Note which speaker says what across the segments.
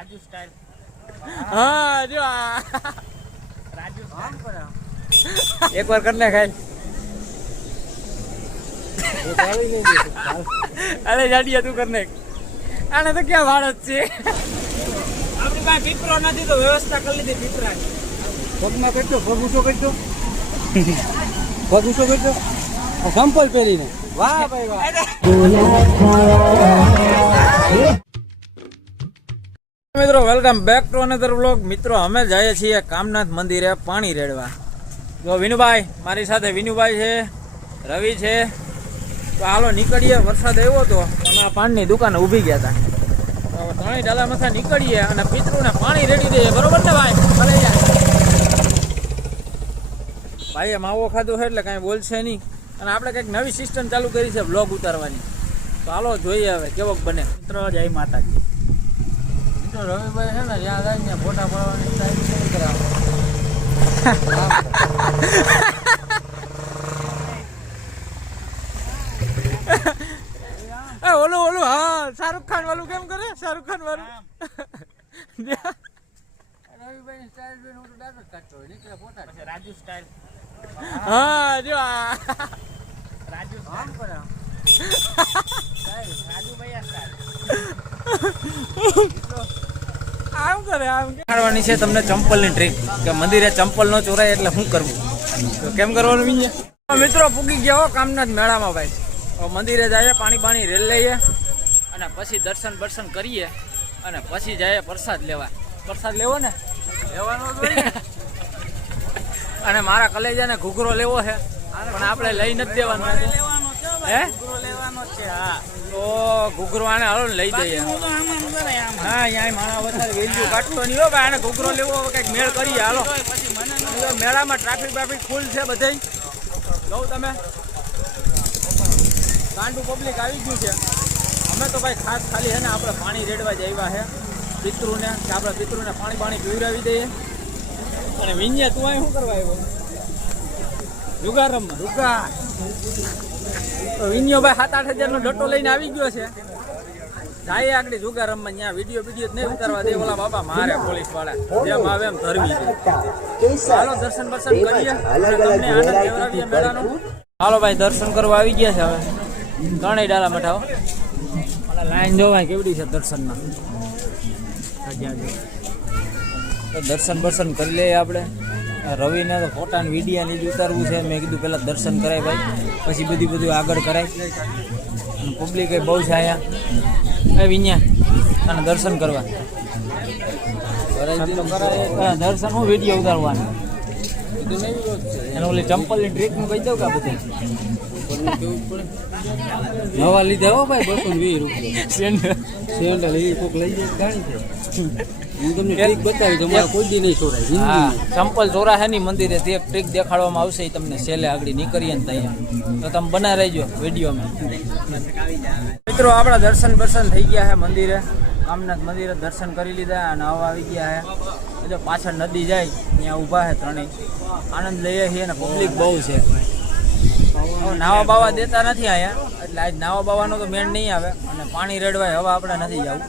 Speaker 1: Raju style
Speaker 2: હા જો આ.
Speaker 1: રાજુ સ્ટાઇલ
Speaker 2: એક વાર કરને ખાઈ. અરે જાડિયા તું કરને આને તો ક્યાં વાળ છે?
Speaker 1: આપણી પાસે પીપરો નથી તો વ્યવસ્થા કરી લીધી પીપરા
Speaker 3: પગમાં કરજો પગ ઊંચો કરજો પગ ઊંચો કરજો સંપલ પહેરીને. વાહ ભાઈ વાહ.
Speaker 2: મિત્રો welcome back to another vlog મિત્રો, અમે જઈએ છીએ કામનાથ મંદિરે પાણી રેડવા. જો વિનુભાઈ, મારી સાથે વિનુભાઈ છે, રવિ છે. તો હાલો નીકળીએ. વરસાદ આવ્યો હતો અમે આ પાણીની દુકાને ઊભી ગયા હતા તો ત્રણેય ડાલા મથા નીકળીએ અને પિતૃને પાણી રેડી દઈએ. બરોબર ને ભાઈ? ભલે ભાઈએ માવો ખાધો છે એટલે કાંઈ બોલશે નહીં. અને આપણે કંઈક નવી સિસ્ટમ ચાલુ કરી છે બ્લોગ ઉતારવાની. તો હાલો જોઈએ હવે, કેવોક બને. મિત્રો, જય માતાજી.
Speaker 3: તો રવિભાઈ છે ને જાય ને ફોટા પાડવાની ટાઈમ નહીં કરાવો
Speaker 2: એ ઓલું ઓલું હા શાહરુખ ખાન વાળું કેમ કરે? શાહરુખ ખાન વાળું.
Speaker 3: રવિભાઈ સ્ટાઇલ જોઈને હું તો ડાયરેક્ટ કાઢતો હોય નીકળે ફોટા.
Speaker 1: રાજુ સ્ટાઇલ
Speaker 2: હા જો આ.
Speaker 1: રાજુ
Speaker 3: આમ કરે
Speaker 1: રાજુ ભૈયા સ્ટાઇલ
Speaker 2: આમ કરે આમ ખાડવાની છે તમને ચંપલની ટ્રીક કે મંદિરે ચંપલ ન ચોરાય એટલે શું કરવું? કેમ કરવાનું બીજે મિત્રો પૂગી ગયા હો જ મેળામાં ભાઈ. મંદિરે જઈએ પાણી પાણી રેલ લઈએ અને પછી દર્શન બર્શન કરીએ અને પછી જઈએ પ્રસાદ લેવા. પ્રસાદ લેવો ને? લેવાનો ને. અને મારા કલેજાને ઘૂઘરો લેવો છે પણ આપણે લઈ નથી દેવાનો. હે?
Speaker 1: લેવાનો છે હા
Speaker 2: તો ઘૂઘરો આને હાલો લઈ જઈએ.
Speaker 1: હા
Speaker 2: અહીંયા માણા વધારે વેલ્યુ કાઢતો નહીં આને ઘૂઘરો લેવો કંઈક મેળ કરીએ. હાલો. મેળામાં ટ્રાફિક બાફિક ફૂલ છે બધે જોઉં તમે. ગાંડું પબ્લિક આવી ગયું છે. અમે તો ભાઈ ખાસ ખાલી છે ને આપણે પાણી રેડવા જ આવ્યા છે પિતૃને કે આપણે પિતૃને પાણી પાણી પીવડાવી દઈએ. અને વિંજ્યા તું અહીં શું કરવા આવ્યો? જુગાર રમવા જુગાર. વિંજ્યો સાત આઠ હજારનો ડટો લઈને આવી ગયો છે. જાય આગળ જુગાર રમવા ત્યાં વીડિયો વીડિયો નહીં ઉતારવા દે. ઓલા બાબા મારે પોલીસવાળા જેમ આવે એમ ધરવી છે ચાલો દર્શન બર્શન કરીએ. તમને આનંદ લેવડાવીએ મેળાનો. હાલો ભાઈ, દર્શન કરવા આવી ગયા છે હવે. ત્રણેય ડાલા મઠાઓ લાઈન જોવાય કેવડી છે દર્શનમાં. દર્શન બર્શન કરી લઈએ આપણે. રવિને તો ફોટા ને વિડીયા ને જ ઉતારવું છે. મેં કીધું પહેલાં દર્શન કરાય ભાઈ પછી બધી બધું આગળ કરાય. અને પબ્લિક બહુ છે અહીંયા. એ વિન્યા અને દર્શન કરવા. દર્શન હું વીડિયો ઉતારવાનો. અને ઓલી ચંપલની ટ્રીકનું કહી દઉં કે બધું?
Speaker 3: નવા લીધા હો ભાઈ બસો વીસ રૂપિયા.
Speaker 2: સેન્ડલ.
Speaker 3: સેન્ડલ એ કોક લઈ જાય ગાડી છે હું તમને ટ્રીક બતાવી તમારે કોઈ દી નહીં
Speaker 2: હા મંદિરે તે ટ્રીક દેખાડવામાં આવશે એ તમને છેલ્લે આગળ નીકળીએ ને ત્યાં. તો તમે બના રહેજો વિડીયોમાં. મિત્રો આપણા દર્શન બર્શન થઈ ગયા છે મંદિરે. કામનાથ મંદિરે દર્શન કરી લીધા અને હવે આવી ગયા છે એટલે પાછળ નદી જાય ત્યાં ઊભા છે ત્રણેય. આનંદ લઈએ છીએ અને પબ્લિક બહુ છે. નાવા બાવા દેતા નથી અહીંયા એટલે આજ નાવા બાવાનો તો મેળ નહીં આવે. અને પાણી રેડવાય હવે આપણે નથી જવું.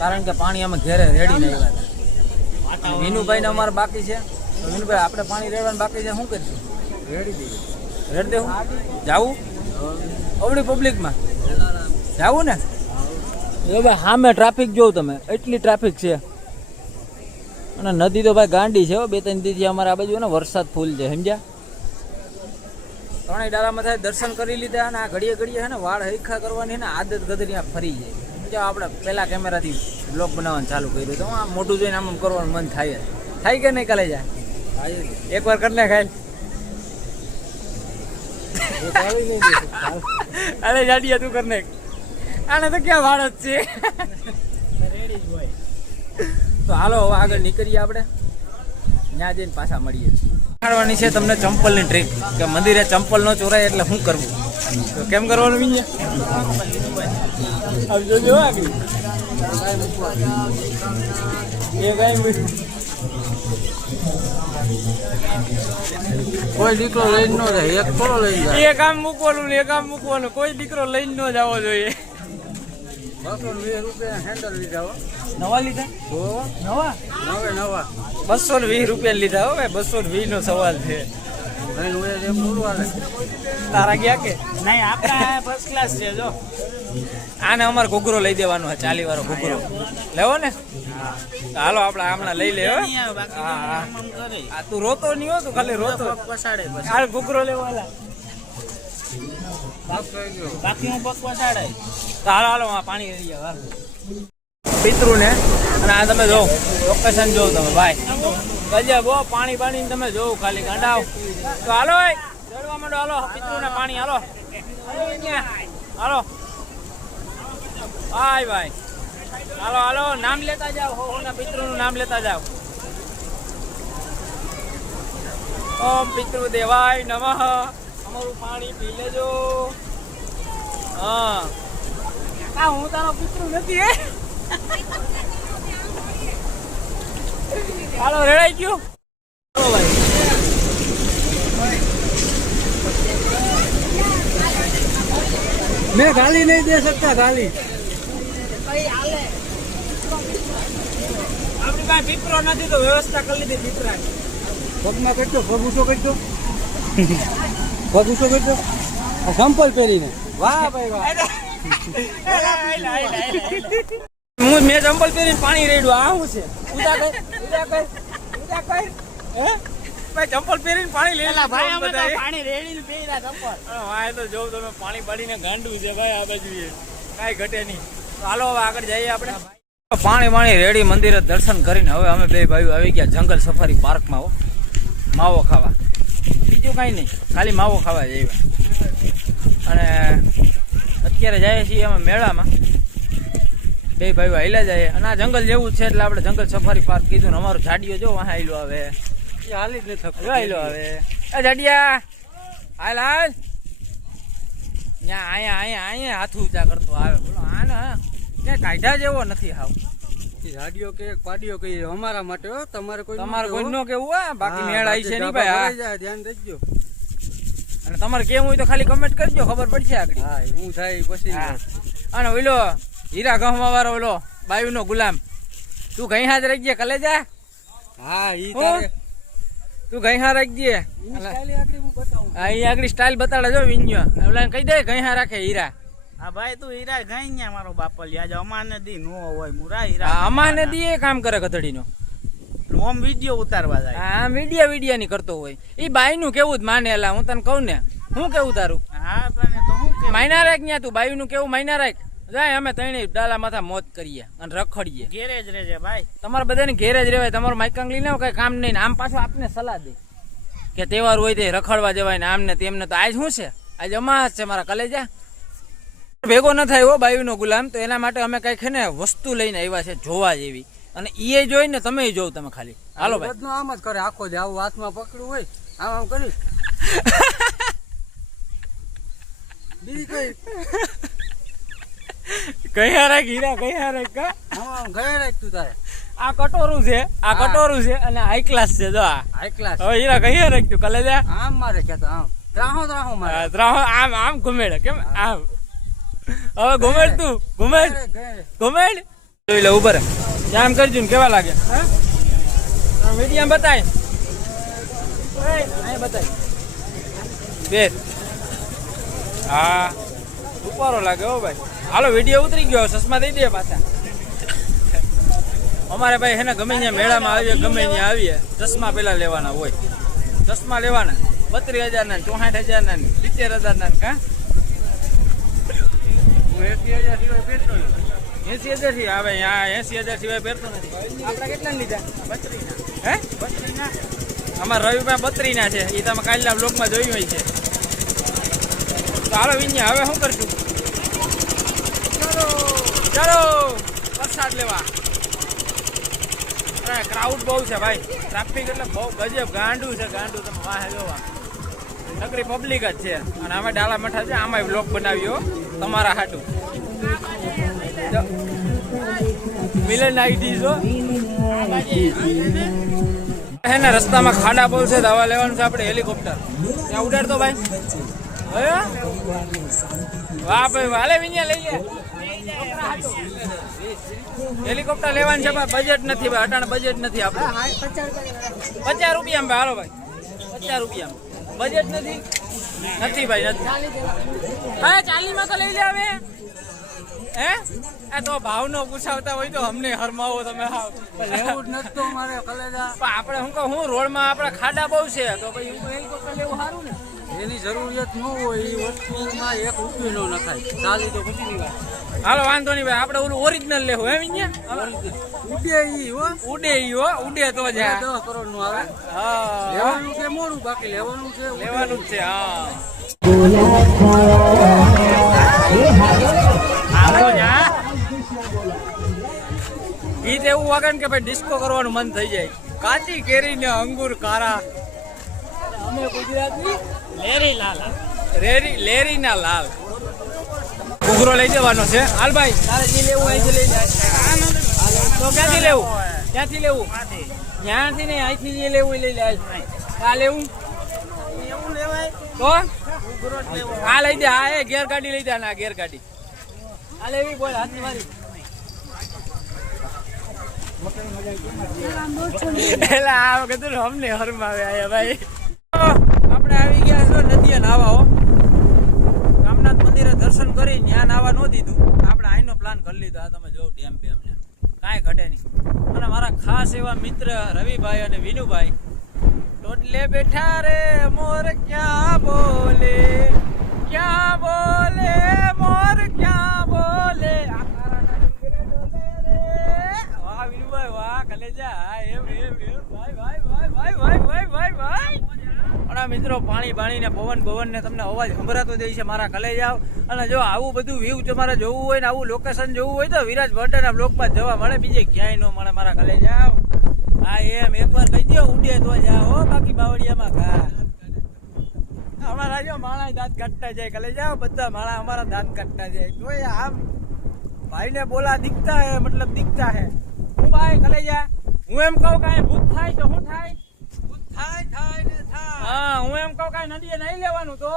Speaker 2: કારણ કે પાણી અમે ઘેરે રેડી નહીં આવ્યા વિનુભાઈ ને અમારે બાકી છે. તો વિનુભાઈ આપણે પાણી રેડવાનું બાકી છે શું કરીશું? રેડી દઈએ રેડ દેવું? જાવું? અવડી પબ્લિકમાં જાવું ને? એ ભાઈ સામે ટ્રાફિક જોઉં તમે. એટલી ટ્રાફિક છે. અને નદી તો ભાઈ ગાંડી છે બે ત્રણ દીથી અમારે આ બાજુ ને વરસાદ ફૂલ છે સમજ્યા? ત્રણેય ડાલામાં થાય દર્શન કરી લીધા અને આ ઘડીએ ઘડીએ છે ને વાળ હરખા કરવાની ને આદત ગદરી આ ફરી જાય. સમજ્યા આપણે પહેલા કેમેરાથી બ્લોગ બનાવવાનું ચાલુ કર્યું તો આમ મોટું જોઈને આમ કરવાનું મન થાય. થાય કે નહીં કાલે જાય એક વાર કરી લે ખાઈ. અરે જાડિયા તું કર નાખ આને તો ક્યાં વાળ છે?
Speaker 1: જ
Speaker 2: તો હાલો હવે આગળ નીકળીએ આપણે. ત્યાં જઈને પાછા મળીએ. દેખાડવાની છે તમને ચંપલની ટ્રીક કે મંદિરે ચંપલ ન ચોરાય એટલે શું કરવું? તો કેમ કરવાનું બીજે
Speaker 3: કોઈ દીકરો લઈને ન જાય એક થોડો લઈને જાય.
Speaker 2: એક આમ મૂકવાનું ને એક આમ મૂકવાનું કોઈ દીકરો લઈને ન જવો જોઈએ.
Speaker 3: બસો વીસ રૂપિયા હેન્ડલ લીધા હો.
Speaker 2: નવા લીધા? નવા?
Speaker 3: નવે નવા.
Speaker 2: બસો ને વીસ રૂપિયા લીધા હો બસો ને વીસ નો સવાલ છે. તારા ગયા કે?
Speaker 1: નહીં આપણા ફર્સ્ટ ક્લાસ છે જો.
Speaker 2: આને અમારે ઘોઘરો લઈ દેવાનો છે ચાલી વાળો ઘોઘરો. લેવો ને? હાલો આપણે હમણાં લઈ લે હો. તું રોતો નહીં હો તું ખાલી રોતો.
Speaker 1: પસાડે
Speaker 2: ઘૂઘરો લેવા
Speaker 3: ગયો
Speaker 1: બાકી
Speaker 2: ભાઈ. હાલો હાલો નામ લેતા જાઓ, હો હો, ના પિતૃ નામ લેતા જાઓ. ઓમ પિતૃ દેવાય નમઃ. અમારું પાણી પી લેજો. હા. આ હું તારો પિતૃ નથી, હે? હાલો
Speaker 3: મેં ગાલી નહીં દે શકતા, ગાલી.
Speaker 1: આપણી પાસે પીપરો નથી તો વ્યવસ્થા કરી લીધી પીપરા
Speaker 3: પગમાં કરજો પગ ઊંચો કરજો પગ ઊંચો કરજો સંપલ પહેરીને. વાહ ભાઈ વાહ.
Speaker 2: હું મેં ચંપલ પહેરીને પાણી રેડ્યું. આ શું છે? ઉદા કર ઉદા કર ઉદા કર હે? ભાઈ ચંપલ પહેરીને પાણી
Speaker 1: લેલા ભાઈ અમે તો. પાણી રેડીને પીરા ચંપલ
Speaker 2: હા, તો જો તમે પાણી પાડીને ગાંડું છે ભાઈ આ બાજુ એ. કાંઈ ઘટે નહીં. ચાલો હવે આગળ જઈએ આપણે. પાણી વાણી રેડી મંદિરે દર્શન કરીને હવે અમે બે ભાઈઓ આવી ગયા જંગલ સફારી પાર્કમાં હો. માવો ખાવા. બીજું કાંઈ નહીં. ખાલી માવો ખાવા જઈએ. અને અત્યારે જઈએ છીએ અમે મેળામાં. બે ભાઈઓ હાઈલા જાય. અને આ જંગલ જેવું જ છે એટલે આપણે જંગલ સફારી પાર્ક કીધું ને અમારો જાડીઓ જો વાહ આયલો આવે.
Speaker 3: એ હાલી જ નથી
Speaker 2: જો આયલો આવે. એ જાડિયા હાલ હાલ. ત્યાં અહીંયા અહીંયા અહીંયા હાથ ઊંચા કરતો આવે. બોલો આને કે કાયદા જેવો નથી હાવ.
Speaker 3: જાડીઓ કે પાડીઓ કે અમારા માટે તમારે કોઈ
Speaker 2: તમારે કોઈ નો કેવું બાકી મેળ આવી છે નહીં ભાઈ
Speaker 3: ધ્યાન રાખજો.
Speaker 2: અને તમારે કેમ હોય તો ખાલી કમેન્ટ કરજો ખબર પડશે આગળ.
Speaker 3: હા હું થાય પછી
Speaker 2: અને ઓલો હીરા ગહમા વાળો ઓલો બાયુ નો ગુલામ તું કઈ હાથ રાખજે કલેજા?
Speaker 3: હા ઈ તારે.
Speaker 2: તું ઘઈ હા રાખજે.
Speaker 3: ઈ હા
Speaker 2: અહીં આગળ સ્ટાઇલ બતાડે જો વિન્યો. ઓલા કહી દે ગઈ હા રાખે હીરા.
Speaker 1: હા ભાઈ તું હીરા ગઈ ન્યા મારો બાપલ આજે અમાન દી નો હોય મુરા હીરા
Speaker 2: અમાન દી એ કામ કરે ગધડીનો.
Speaker 1: ઓમ વીડિયો ઉતારવા જાય.
Speaker 2: આ મીડિયા વીડિયો ની કરતો હોય. એ બાઈ નું કેવું જ માને એલા હું તને કહું ને હું કેવું તારું?
Speaker 1: હા તને તો હું કે
Speaker 2: માયના રાખ ન્યા તું બાઈ નું કેવું? માયના રાખ. જાય અમે ત્રણેય ડાલા માથા મોત કરીએ અને રખડીએ.
Speaker 1: ઘેરે જ રહેજે ભાઈ.
Speaker 2: તમારે બધાને ઘેરે જ રહેવાય તમારું માઇકાંગ લઈને આવો કઈ કામ નહીં આમ પાછું આપને સલાહ દે. કે તહેવાર હોય તે રખડવા જવાય ને આમ ને તેમને તો આજ શું છે? આજ અમાસ છે મારા કલેજા. ભેગો ન થાય હો બાયુનો ગુલામ તો એના માટે અમે કંઈક છે ને વસ્તુ લઈને આવ્યા છે જોવા જેવી. અને એ જોઈને તમે જોવ તમે ખાલી. હાલો ભાઈ.
Speaker 3: બધું આમ જ કરે આખો જ આવું હાથમાં પકડ્યું હોય આમ આમ કરી. બીજી કઈ?
Speaker 2: કયા રાખ હીરા કયા રાખ કા?
Speaker 3: આમ ગયા રાખ તું તારે.
Speaker 2: આ કટોરું છે આ કટોરું છે અને હાઈ ક્લાસ છે જો આ.
Speaker 3: હાઈ ક્લાસ
Speaker 2: હવે હીરા કયા રાખ તું કલેજા
Speaker 3: આમ મારે કહેતા આમ. ત્રાહો ત્રાહો મારે.
Speaker 2: ત્રાહો આમ આમ ઘુમેડ કેમ? આમ. હવે ઘુમેડ તું ઘુમેડ. ઘુમેડ. જોઈ લે ઉપર આમ કરજો ને કેવા લાગે? મીડિયમ બતાય. બતાય. બે. હા. ઉપારો લાગે હો ભાઈ. હાલો, વીડિયો ઉતરી ગયો, ચશ્મા દઈ દે પાછા. અમારે ભાઈ હેને ગમે ત્યાં મેળામાં આવીએ, ગમે ત્યાં આવીએ, ચશ્મા પેલા લેવાના હોય. ચશ્મા લેવાના. બત્રીસ હજાર ના ચોસાઠ હજાર ના સિત્તેર હજાર ના કા?
Speaker 3: હું એસી હજાર સિવાય નથી.
Speaker 2: એસી હજારથી આવે હા એસી હજાર સિવાય પહેરતો નથી. આપણે કેટલા લીધા? બત્રીના હે? બત્રીના અમારા રવિભાઈ બત્રીના છે. એ તમે કાલના બ્લોગમાં જોયું હોય છે. તો હાલો હવે શું કરશું? ચાલો વરસાદ લેવા. અરે ક્રાઉડ બહુ છે ભાઈ. ટ્રાફિક એટલે બહુ ગજબ ગાંડું છે ગાંડું. તમે વાહ જોવા. નકરી પબ્લિક જ છે. અને અમે ડાલા મઠા છે. આમાંય બ્લોગ બનાવ્યો તમારા હાટું. મિલન આઈડી છો હે રસ્તામાં ખાડા પોલ છે, દવા લેવાનું છે આપણે, હેલિકોપ્ટર. ત્યાં ઉડાડતો ભાઈ? વાહ ભાઈ વાલે વિન્યા, લઈ હેલિકોપ્ટર લેવાનું છે, પણ બજેટ નથી ભાઈ, અટાણે બજેટ નથી આપણે પચાસ રૂપિયા ભાઈ, હાલો ભાઈ. પચાસ રૂપિયા બજેટ નથી? નથી ભાઈ નથી. હા ચાલી માં તો લઈ લે હવે. હે? એ તો ભાવનો પૂછાવતા હોય તો અમને હરમાવો તમે
Speaker 3: લેવું જ મારે કલેજા.
Speaker 2: પણ આપણે હું કહું હું રોડમાં આપણા ખાડા બહુ છે તો ભાઈ હું હેલિકોપ્ટર લેવું સારું ને?
Speaker 3: એની જરૂરિયાત ન હોય એ વસ્તુમાં એક રૂપિયો ન નખાય. ચાલી તો પછી વાત.
Speaker 2: હાલો વાંધો નહીં ભાઈ આપણે ઓલું ઓરિજિનલ લેવું એમ
Speaker 3: ઉડે ઈ હો.
Speaker 2: ઉડે ઈ હો ઉડે તો જ આ.
Speaker 3: દસ કરોડનું આવે.
Speaker 2: હા.
Speaker 3: લેવાનું છે મોડું બાકી લેવાનું છે
Speaker 2: લેવાનું જ છે હા.
Speaker 1: આવો જા
Speaker 2: ગીત એવું વાગે ને કે ભાઈ ડિસ્કો કરવાનું મન થઈ જાય. કાચી કેરી ને અંગુર કારા. અમે ગુજરાતી.
Speaker 1: લેરી લાલ
Speaker 2: રેરી લેરી ના લાલ. ઘૂઘરો લઈ જવાનો છે. હાલ ભાઈ. તારે જે લેવું અહીંથી લઈ જાય. તો ક્યાંથી લેવું? ક્યાંથી લેવું? ત્યાંથી નહીં અહીંથી જે લેવું એ લઈ જાય આ લેવું? તો?
Speaker 1: લેવો
Speaker 2: આ લઈ દે એ ગેર ગાડી લઈ ને ગેર ગાડી આ લેવી બોલ હાથ મારી અમને હરમાવે આયા ભાઈ. આપણે આવી ગયા છો નદીએ નાવા હો કહી દીધું. આપણે આઈનો પ્લાન કરી લીધો. આ તમે જોવો ડેમ બેમ ને. કાંઈ ઘટે નહીં. અને મારા ખાસ એવા મિત્ર રવિભાઈ અને વિનુભાઈ, ટોટલે બેઠા રે મોર ક્યાં બોલે? ક્યાં બોલે? મોર ક્યાં બોલે? વાહ વિનુભાઈ, વાહ, કલેજા. એમ એમ એમ. ભાઈ ભાઈ પણ મિત્રો, પાણી પાણી ને પવન પવન ને તમને અવાજ સંભળાતો જાય છે મારા કલે જાવ અને જો આવું બધું વ્યૂ તમારે જોવું હોય ને આવું લોકેશન જોવું હોય તો વિરાજ બર્થડેના બ્લોકમાં જવા મળે, બીજે ક્યાંય ન મળે મારા કલે જાવ હા એમ એકવાર કહી દો ઉડે તો જાઓ હો, બાકી બાવળિયામાં ઘા. અમારા જો માણા દાંત કાઢતા જાય કલે જાઓ બધા માણા અમારા દાંત કાઢતા જાય. તો આમ ભાઈને બોલા દીખતા હે, મતલબ દીખતા હે. હું ભાઈ કલે જા હું એમ કહું કાંઈ ભૂત થાય તો શું થાય?
Speaker 3: ભૂત થાય થાય.
Speaker 2: હા હું એમ કહું કાંઈ નદીએ નહીં લેવાનું તો.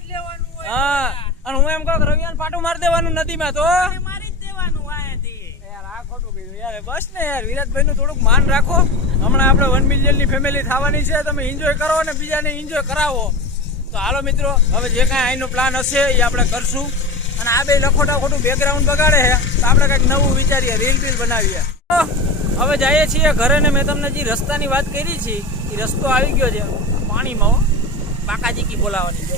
Speaker 3: જ લેવાનું હોય
Speaker 2: હા અને હું એમ કહું રવિયાન પાટું મારી દેવાનું નદીમાં તો.
Speaker 1: મારી જ દેવાનું આયાથી
Speaker 2: યાર આ ખોટું કીધું. યાર બસ ને યાર વિરાટભાઈ નું થોડુંક માન રાખો. હમણાં આપણે વન મિલિયનની ફેમિલી થવાની છે તમે એન્જોય કરો અને બીજાને એન્જોય કરાવો. તો હાલો મિત્રો હવે જે કાંઈ અહીંનો પ્લાન હશે એ આપણે કરશું. અને આ બે લખોટા ખોટું બેકગ્રાઉન્ડ બગાડે છે તો આપણે કંઈક નવું વિચારીએ રીલ બીલ બનાવીએ. હવે જઈએ છીએ ઘરે ને મેં તમને જે રસ્તાની વાત કરી છે એ રસ્તો આવી ગયો છે. પાણીમાં. બાકાજી કી બોલાવાની છે.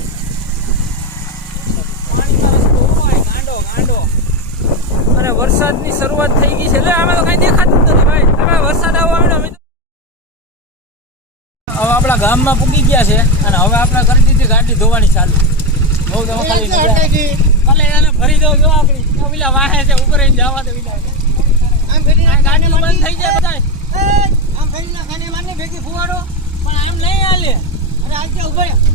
Speaker 2: પાણીમાં રસ્તો હોય ગાંડો ગાંડો. અને વરસાદની શરૂઆત થઈ ગઈ છે. એટલે અમે તો કઈ દેખાતું નથી ભાઈ. તમે વરસાદ આવવા માંડ્યો હવે આપણા ગામમાં પૂગી ગયા છે અને હવે આપણે કરી દીધી ગાડી ધોવાની ચાલુ. બહુ તમે ખાલી ભલે એને ભરી દો જો આપણી. પેલા વાહે છે ઉપર જવા દે
Speaker 3: આમ ફરી
Speaker 2: આ બંધ થઈ જાય બધા
Speaker 3: આમ ફરી ના ખાને માને ભેગી ફુવાડો.
Speaker 2: પણ આમ નહીં હાલે
Speaker 3: અરે આજે ઊભા